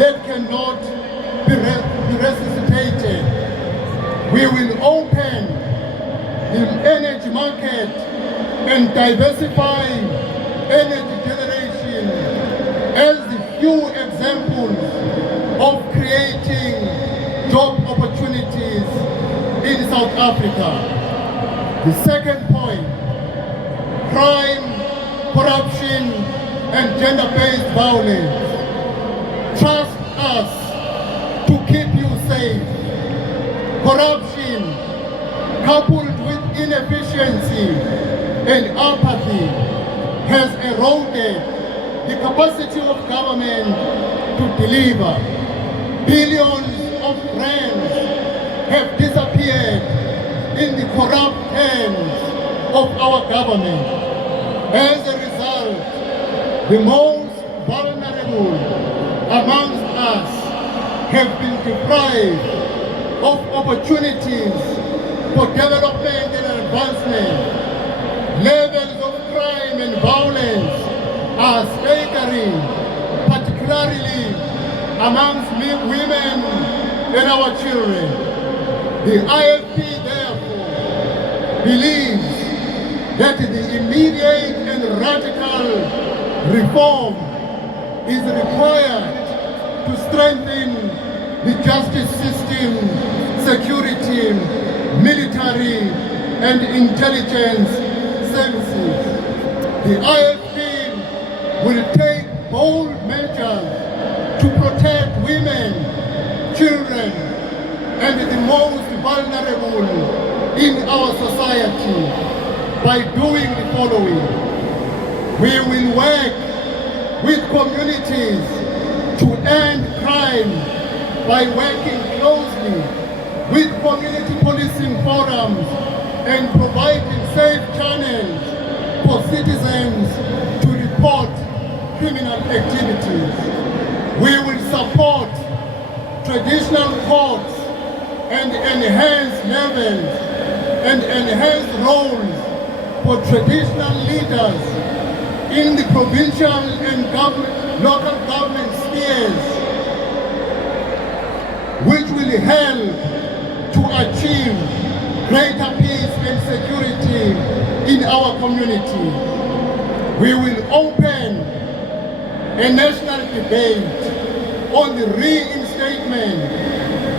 that cannot be resuscitated. We will open the energy market and diversify energy generation as the few examples of creating job opportunities in South Africa. The second point, crime, corruption, and gender-based violence. Trust us to keep you safe. Corruption, coupled with inefficiency and apathy, has eroded the capacity of government to deliver. Billions of rands have disappeared in the corrupt hands of our government. As a result, the most vulnerable amongst us have been deprived of opportunities for development and advancement. Levels of crime and violence are staggering, particularly amongst women and our children. The IFP therefore believes that the immediate and radical reform is required to strengthen the justice system, security, military, and intelligence services. The IFP will take bold measures to protect women, children, and the most vulnerable in our society by doing the following. We will work with communities to end crime by working closely with community policing forums and providing safe channels for citizens to report criminal activities. We will support traditional courts and enhance levels and enhance roles for traditional leaders in the provincial and local government spheres, which will help to achieve greater peace and security in our community. We will open a national debate on the reinstatement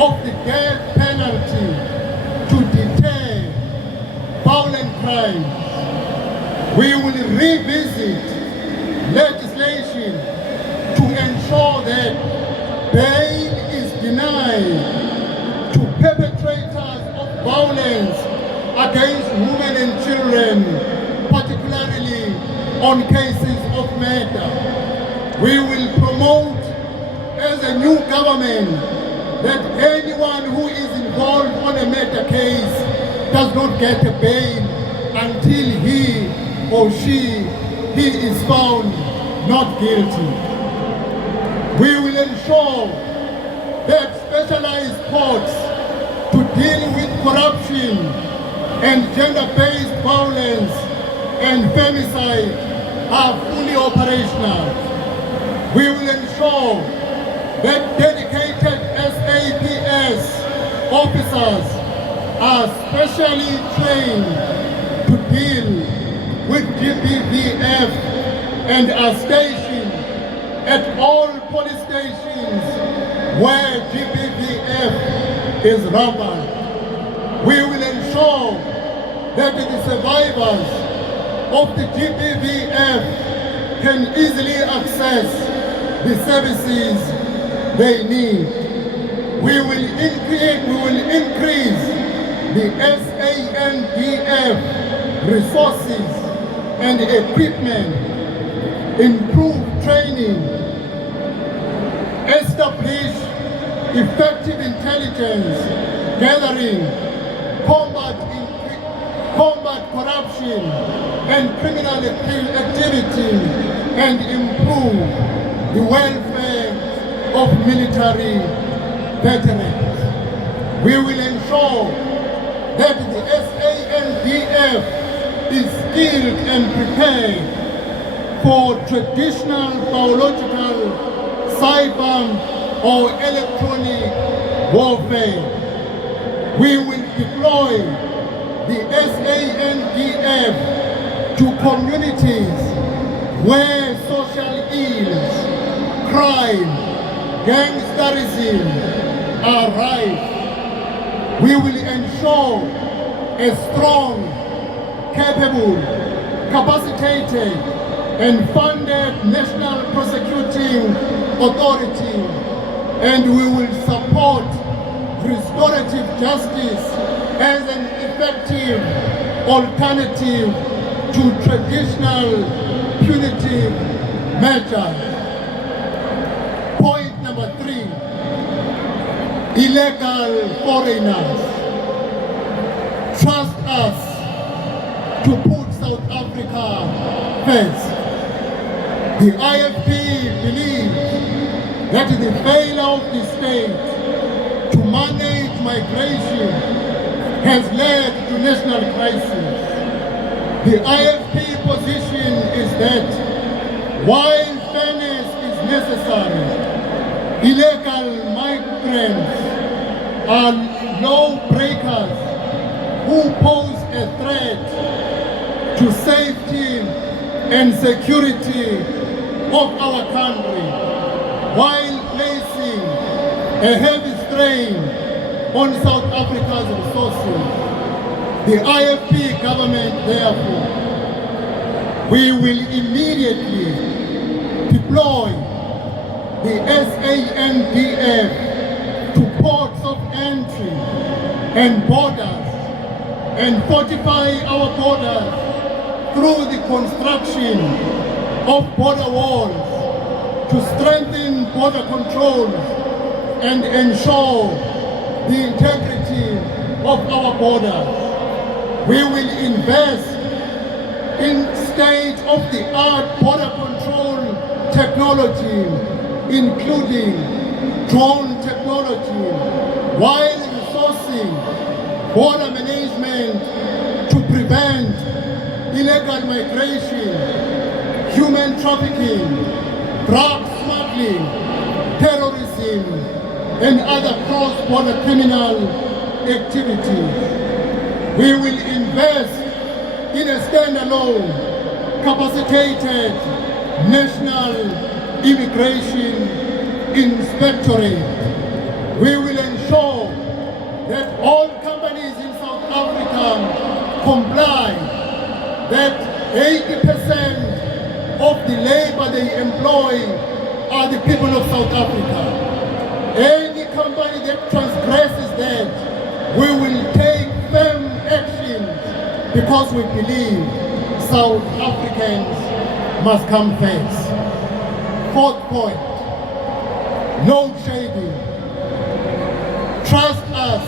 of the death penalty to deter violent crimes. We will revisit legislation to ensure that bail is denied to perpetrators of violence against women and children, particularly on cases of murder. We will promote as a new government that anyone who is involved on a murder case does not get a bail until he or she is found not guilty. We will ensure that specialized courts to deal with corruption and gender-based violence and femicide are fully operational. We will ensure that dedicated SAPS officers are specially trained to deal with GBVF and are stationed at all police stations where GBVF is rampant. We will ensure that the survivors of the GBVF can easily access the services they need. We will increase the SANDF resources and equipment, improve training, establish effective intelligence gathering, combat corruption and criminal activity, and improve the welfare of military veterans. We will ensure that the SANDF is skilled and prepared for traditional biological, cyber, or electronic warfare. We will deploy the SANDF to communities where social ills, crime, gangsterism are rife. We will ensure a strong, capable, capacitated, and funded National Prosecuting Authority, and we will support restorative justice as an effective alternative to traditional punitive measures. Point number 3, illegal foreigners. Trust us to put South Africa first. The IFP believes that the failure of the state to manage migration has led to national crisis. The IFP position is that while fairness is necessary, illegal migrants are law breakers who pose a threat to safety and security of our country, while placing a heavy strain on South Africa's resources. The IFP government, therefore, we will immediately deploy the SANDF to ports of entry and borders and fortify our borders through the construction of border walls to strengthen border controls and ensure the integrity of our borders. We will invest in state-of-the-art border control technology, including drone technology, while resourcing border management to prevent illegal migration, human trafficking, drug smuggling, terrorism, and other cross-border criminal activities. We will invest in a standalone, capacitated National Immigration Inspectorate. We will ensure that all companies in South Africa comply, that 80% of the labor they employ are the people of South Africa. Any company that transgresses that, we will take firm action because we believe South Africans must come first. Fourth point, load shading. Trust us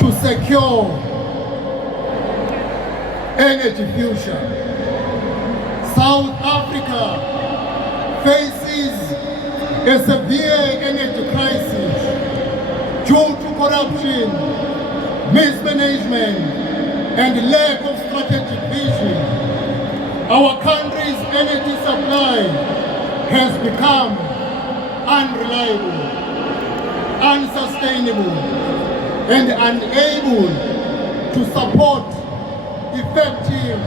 to secure energy future. South Africa faces a severe energy crisis due to corruption, mismanagement, and lack of strategic vision. Our country's energy supply has become unreliable, unsustainable, and unable to support effective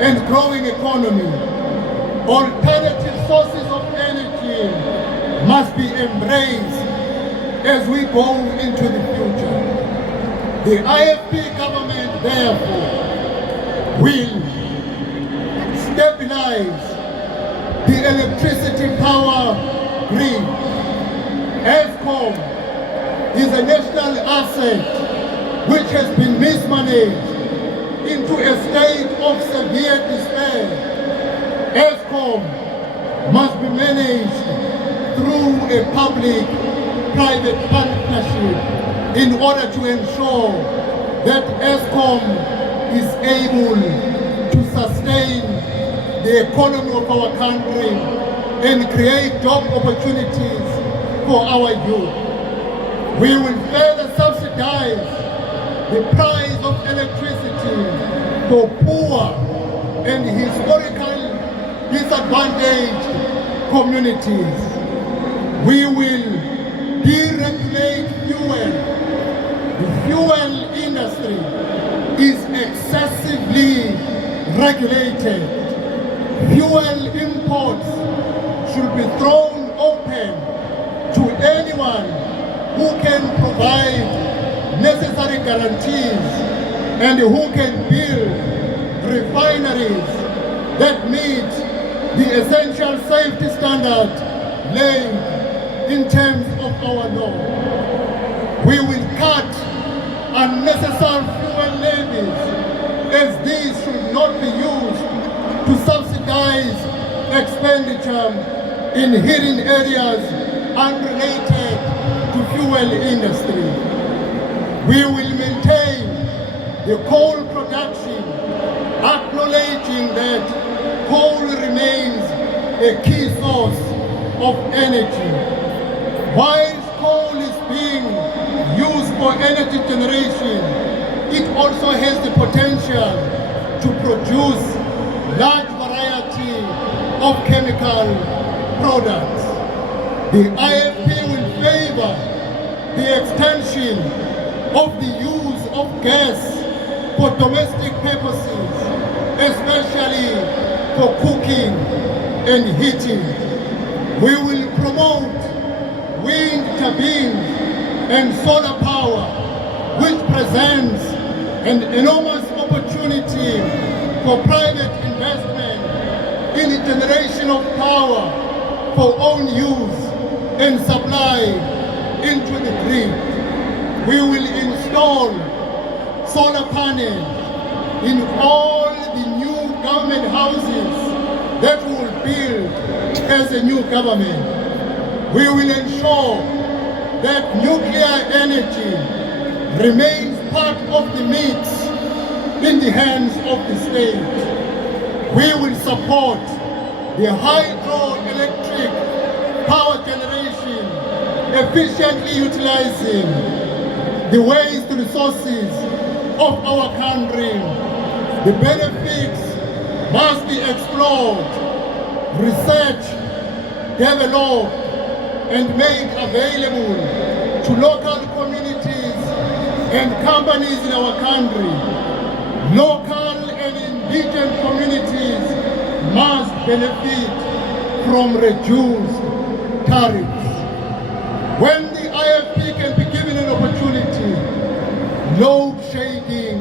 and growing economy. Alternative sources of energy must be embraced as we go into the future. The IFP government, therefore, will stabilize the electricity power grid. ESCOM is a national asset which has been mismanaged into a state of severe despair. ESCOM must be managed through a public-private partnership in order to ensure that ESCOM is able to sustain the economy of our country and create job opportunities for our youth. We will further subsidize the price of electricity for poor and historically disadvantaged communities. We will regulated. Fuel imports should be thrown open to anyone who can provide necessary guarantees and who can build refineries that meet the essential safety standard laid in terms of our law. We will cut unnecessary fuel levies, as these should not be used to subsidize expenditure in hidden areas unrelated to fuel industry. We will maintain the coal production, acknowledging that coal remains a key source of energy. While coal is being used for energy generation, it also has the potential to produce large variety of chemical products. The IFP will favor the extension of the use of gas for domestic purposes, especially for cooking and heating. We will promote wind turbines and solar power, which presents an enormous opportunity for private investment in the generation of power for own use and supply into the grid. We will install solar panels in all the new government houses that we will build as a new government. We will ensure that nuclear energy remains part of the mix in the hands of the state. We will support the hydroelectric power generation, efficiently utilizing the waste resources of our country. The benefits must be explored, researched, developed, and made available to local communities and companies in our country. Local and indigenous communities must benefit from reduced tariffs. When the IFP can be given an opportunity, load shading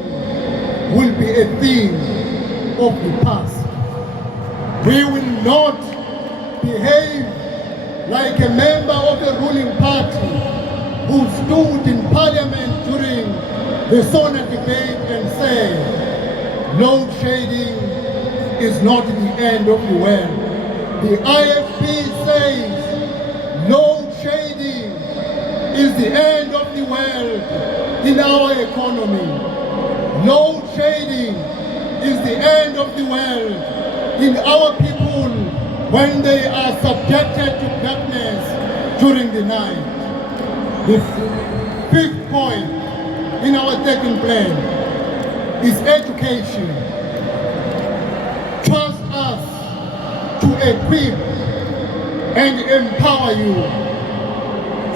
will be a thing of the past. We will not behave like a member of the ruling party who stood in parliament during the SONA debate and said, load shading is not the end of the world. The IFP says, load shading is the end of the world in our economy. Load shading is the end of the world in our people when they are subjected to darkness during the night. The fifth point in our second plan is education. Trust us to equip and empower you.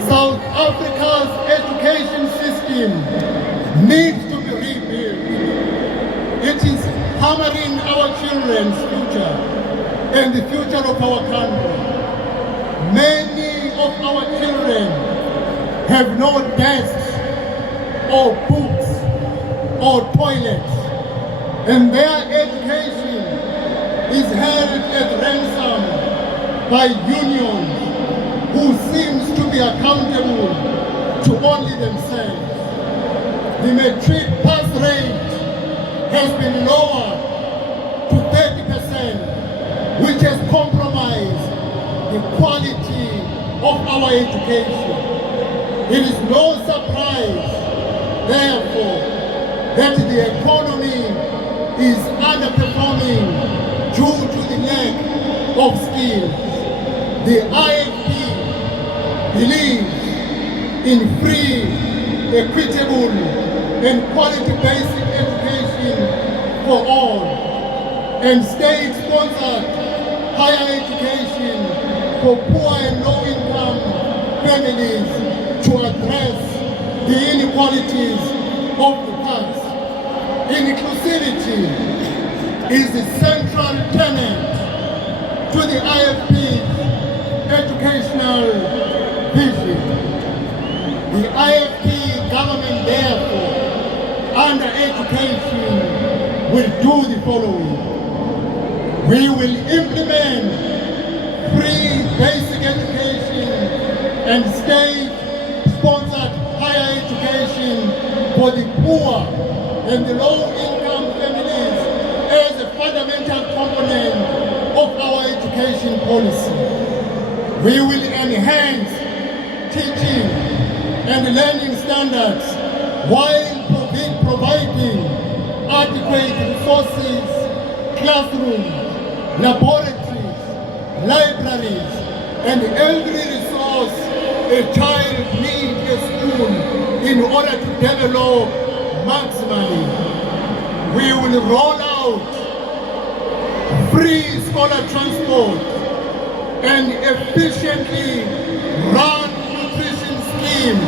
South Africa's education system needs to be rebuilt. It is hammering our children's future and the future of our country. Many of our children have no desks or books or toilets, and their education is held at ransom by unions who seems to be accountable to only themselves. The matric pass rate has been lowered to 30%, which has compromised the quality of our education. It is no surprise, therefore, that the economy is underperforming due to the lack of skills. The IFP believes in free, equitable, and quality basic education for all, and state-sponsored higher education for poor and low-income families to address the inequalities of the past. Inclusivity is the central tenet to the IFP's educational vision. The IFP government, therefore, under education, will do the following. We will implement free basic education and state-sponsored higher education for the poor and the low-income families as a fundamental component of our education policy. We will enhance teaching and learning standards while providing adequate resources, classrooms, laboratories, libraries, and every resource a child needs at school in order to develop maximally. We will roll out free scholar transport and efficiently run nutrition scheme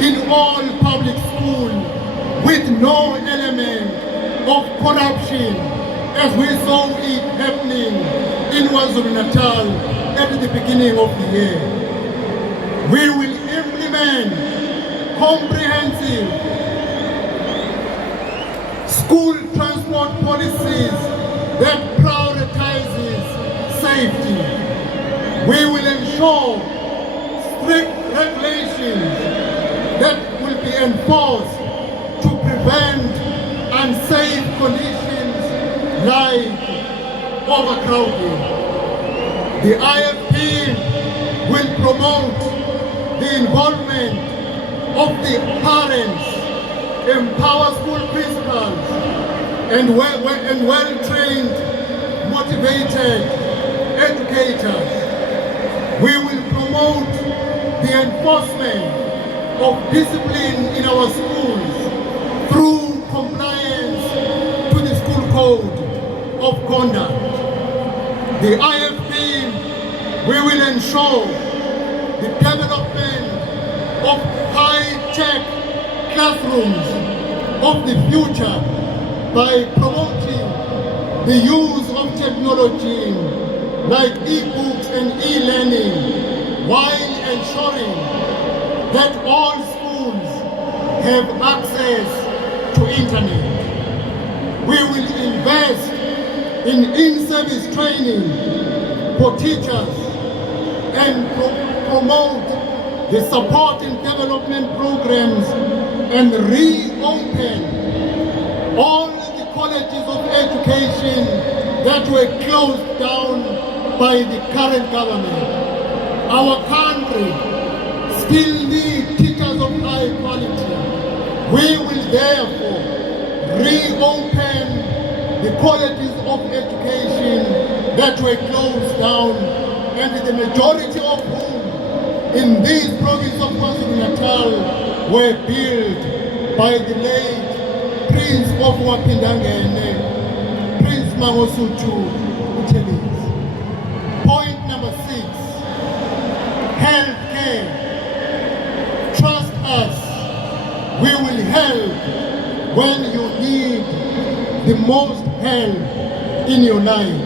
in all public schools with no element of corruption, as we saw it happening in KwaZulu-Natal at the beginning of the year. We will implement comprehensive school transport policies that prioritizes safety. We will ensure strict regulations that will be enforced to prevent unsafe conditions like overcrowding. The IFP will promote the involvement of the parents, empower school principals, and well-trained, motivated educators. We will promote the enforcement of discipline in our schools through compliance to the school code of conduct. The IFP, we will ensure the development of high-tech classrooms of the future by promoting the use of technology like e-books and e-learning, while ensuring that all schools have access to internet. We will invest in in-service training for teachers and promote the support and development programs and reopen all the colleges of education that were closed down by the current government. Our country still needs teachers of high quality. We will therefore reopen the colleges of education that were closed down, and the majority of whom in this province of KwaZulu-Natal were built by the late Prince of Wapindangene, Prince Mangosuthu Buthelezi. Point number 6, healthcare. Trust us, we will help when you need the most help in your life.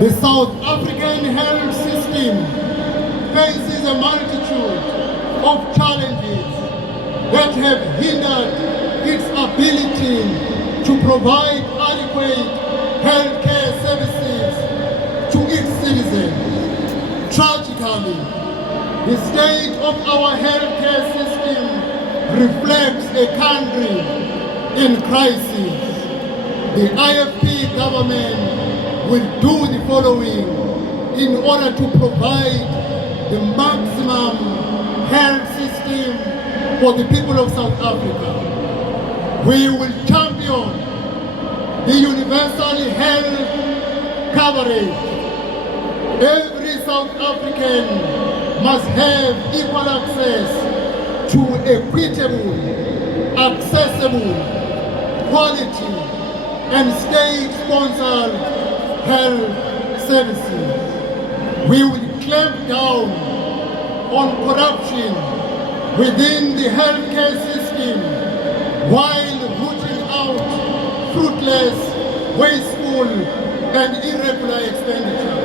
The South African health system faces a multitude of challenges that have hindered its ability to provide adequate healthcare services to its citizens. Tragically, the state of our healthcare system reflects a country in crisis. The IFP government will do the following in order to provide the maximum health system for the people of South Africa. We will champion the universal health coverage. Every South African must have equal access to equitable, accessible, quality, and state-sponsored health services. We will clamp down on corruption within the healthcare system while rooting out fruitless wasteful and irregular expenditure.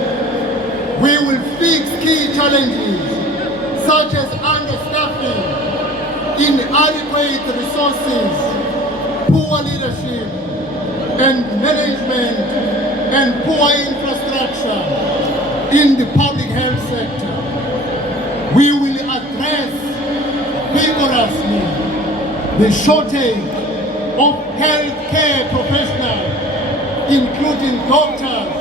We will fix key challenges such as understaffing, inadequate resources, poor leadership and management, and poor infrastructure in the public health sector. We will address vigorously the shortage of healthcare professionals, including doctors.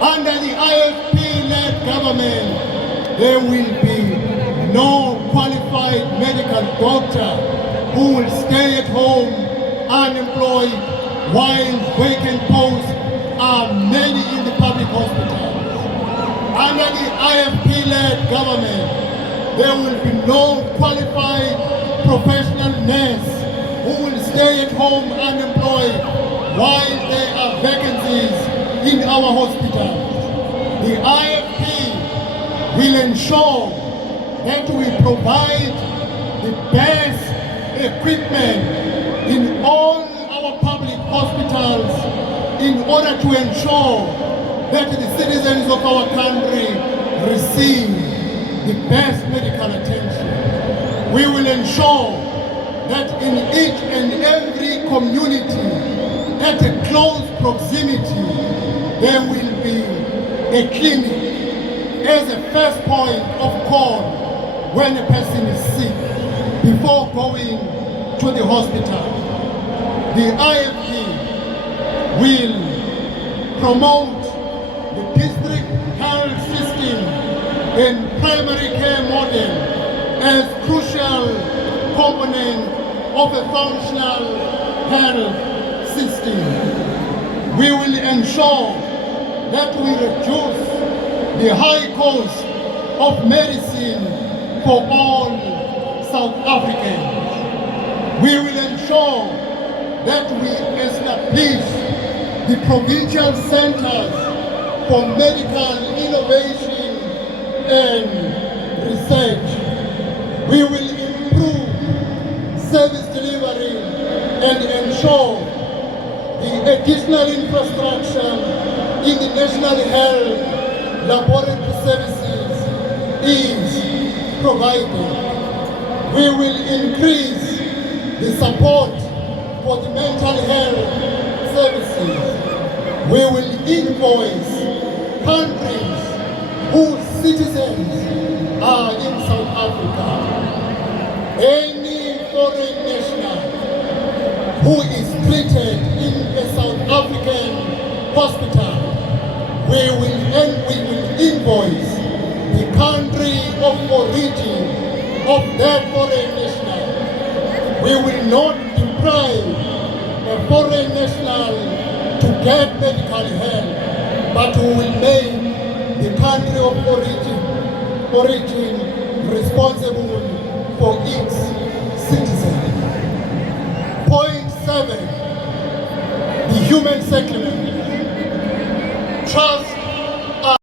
Under the IFP-led government, there will be no qualified medical doctor who will stay at home unemployed while vacant posts are many in the public hospitals. Under the IFP-led government, there will be no qualified professional nurse who will stay at home unemployed while there are vacancies in our hospitals. The IFP will ensure that we provide the best equipment in all our public hospitals in order to ensure that the citizens of our country receive the best medical attention. We will ensure that in each and every community, at a close proximity, there will be a clinic as a first point of call when a person is sick before going to the hospital. The IFP will promote the district health system and primary care model as crucial component of a functional health system. We will ensure that we reduce the high cost of medicine for all South Africans. We will ensure that we establish the provincial centers for medical innovation and research. We will improve service delivery and ensure the additional infrastructure in the national health laboratory services is provided. We will increase the support for the mental health services. We will invoice countries whose citizens are in South Africa. Any foreign national who is treated in a South African hospital, we will invoice the country of origin of that foreign national. We will not deprive a foreign national to get medical help, but we will make the country of origin responsible